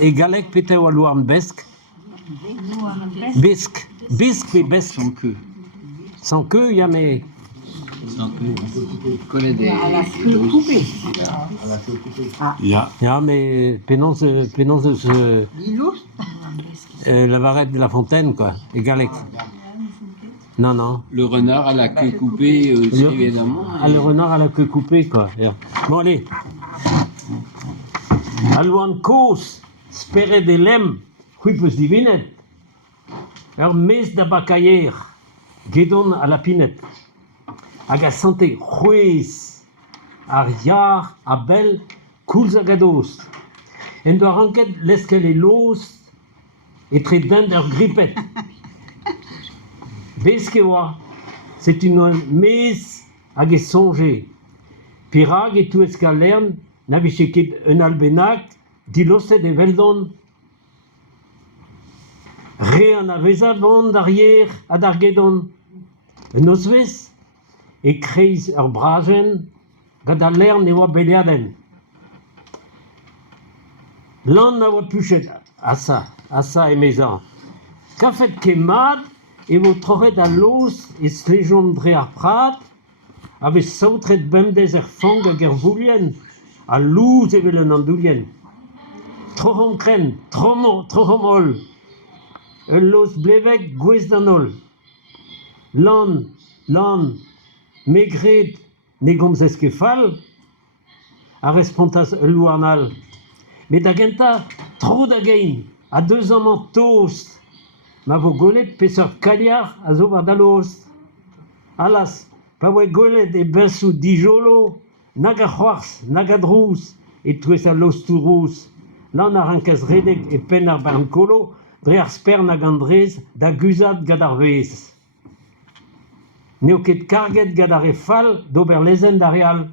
Et Galek Peter Walouan Besk. Bisque. Bisque et Besk. Sans queue. Sans queue, il y a mais. Sans queue. Je connais des. À la queue coupée. Ja, mais pénonce la varette de la fontaine, quoi. Et Galek. Non, non. Le renard à la queue coupée aussi, évidemment. Ah, le renard à la queue coupée, quoi. Ja. Bon, allez. Alouan Kos, spere de lem, huipus divinet. Alors, mes d'abacayer, guédon à la pinette. Aga santé, juez, ariar, abel, coulzagados. En doit renquête l'escalier los, et très dinde grippette. Beskewa, c'est une messe à songer. Pirag et tout escalern, n'avichekit un albenac, dilosse de veldon. Rien n'avait bon d'arrière à Dargedon. Nos ves, et kreis ur bragen, gada l'ern ne oa beliaden. L'an n'a oa puchet à ça et maison. Qu'a fait kemat, et vous trouvez à l'os et sléjon dre ar prat, avec sautret bem des fang à gervoulien, à louz et velen andoulien. Trohom kren, trohom ol, l'os blevek gwez danol. L'an, maigret, negomz eskefal, a respontas louarnal. Mais d'agenta, trop d'again, à 2 ans en toast, ma vo golet peseur kaliar a zo war dalos. Alas, pa oe golet e bensou dijolo, nag a c'hoars, nag a drous, et touez a los tourous. Lan a rankaz redek e pen ar barnkolo, dre ar sper nag andrez da guzad gad ar vez. Neo ket karget gad ar e fal d'ober lezen da real.